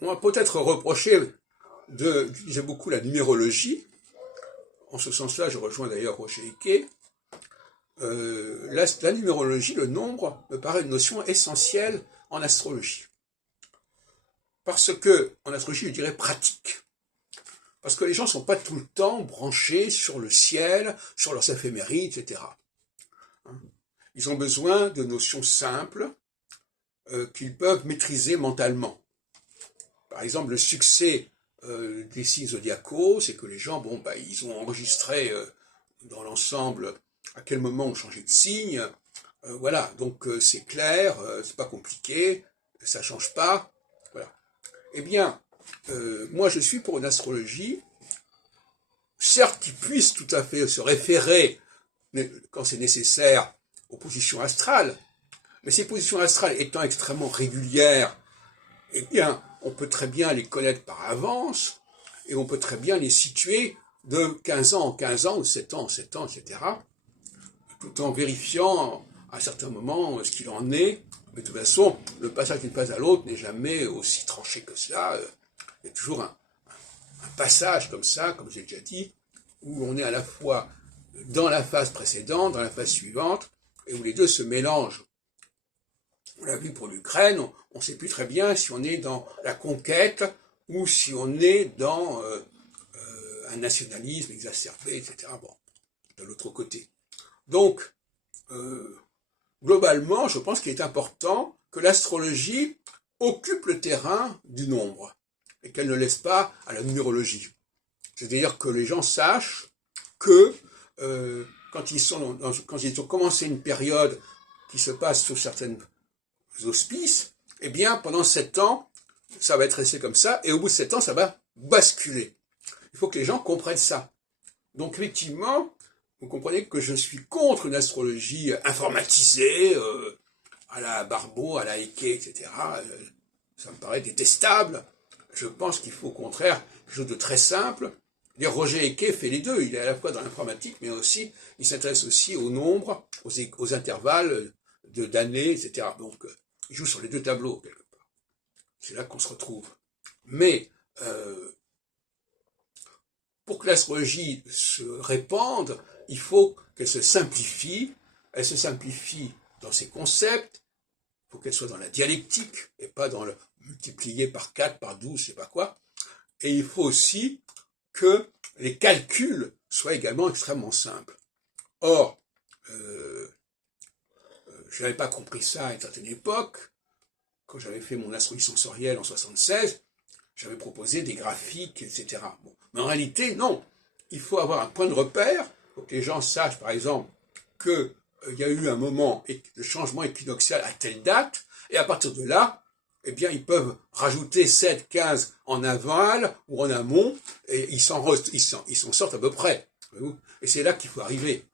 On m'a peut-être reproché d'utiliser beaucoup la numérologie. En ce sens-là, je rejoins d'ailleurs Roger Icke. La numérologie, le nombre, me paraît une notion essentielle en astrologie. Parce que, en astrologie, je dirais pratique. Parce que les gens ne sont pas tout le temps branchés sur le ciel, sur leurs éphémérides, etc. Ils ont besoin de notions simples qu'ils peuvent maîtriser mentalement. Par exemple, le succès des signes zodiacaux, c'est que les gens, ils ont enregistré dans l'ensemble à quel moment on changeait de signe. Voilà, donc c'est clair, c'est pas compliqué, ça change pas. Voilà. Eh bien, moi je suis pour une astrologie, certes qui puisse tout à fait se référer, quand c'est nécessaire, aux positions astrales, mais ces positions astrales étant extrêmement régulières, eh bien, on peut très bien les connaître par avance, et on peut très bien les situer de 15 ans en 15 ans, ou 7 ans en 7 ans, etc., tout en vérifiant à certains moments ce qu'il en est. Mais de toute façon, le passage d'une phase à l'autre n'est jamais aussi tranché que cela. Il y a toujours un passage comme ça, comme j'ai déjà dit, où on est à la fois dans la phase précédente, dans la phase suivante, et où les deux se mélangent. On l'a vu pour l'Ukraine, on ne sait plus très bien si on est dans la conquête ou si on est dans un nationalisme exacerbé, etc. Bon, de l'autre côté. Donc, globalement, je pense qu'il est important que l'astrologie occupe le terrain du nombre et qu'elle ne laisse pas à la numérologie. C'est-à-dire que les gens sachent que quand ils ont commencé une période qui se passe sous certaines auspices, eh bien, pendant 7 ans, ça va être resté comme ça, et au bout de 7 ans, ça va basculer. Il faut que les gens comprennent ça. Donc, effectivement, vous comprenez que je suis contre une astrologie informatisée, à la Barbeau, à la Icke, etc. Ça me paraît détestable. Je pense qu'il faut au contraire quelque chose de très simple. Roger Icke fait les deux. Il est à la fois dans l'informatique, mais aussi, il s'intéresse aussi au nombre, aux intervalles d'années, etc. Donc, il joue sur les deux tableaux, quelque part. C'est là qu'on se retrouve. Mais, pour que l'astrologie se répande, il faut qu'elle se simplifie. Elle se simplifie dans ses concepts. Il faut qu'elle soit dans la dialectique et pas dans le multiplié par 4, par 12, je sais pas quoi. Et il faut aussi que les calculs soient également extrêmement simples. Or, je n'avais pas compris ça à une certaine époque. Quand j'avais fait mon astrologie sensorielle en 76, j'avais proposé des graphiques, etc. Bon. Mais en réalité, non. Il faut avoir un point de repère. Il faut que les gens sachent, par exemple, qu'il y a eu un moment de changement équinoxial à telle date, et à partir de là, eh bien, ils peuvent rajouter 7, 15 en aval ou en amont, et ils s'en sortent à peu près. Et c'est là qu'il faut arriver.